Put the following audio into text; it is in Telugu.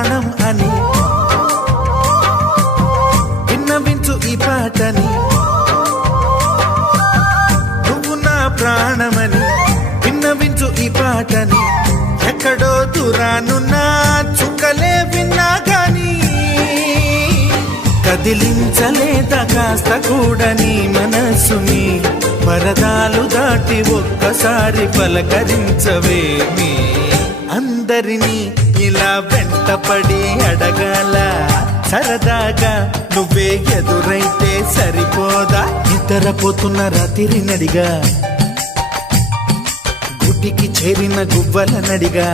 ప్రాణం అని విన్నవించు ఈ పాటని. నువ్వు నా ప్రాణమని విన్నవించు ఈ పాటని. ఎక్కడో దూరానున్నా చుక్కలే విన్నా గాని కదిలించలేదా కాస్త కూడా నీ మనసుని. పరదాలు దాటి ఒక్కసారి పలకరించవేమి. అందరినీ ఇలా వెంటపడి అడగాల సరదాగా నువ్వే ఎదురైతే సరిపోదా. నిద్రపోతున్న రాత్రి నడిగా గుటికి చేరిన గువ్వల నడిగా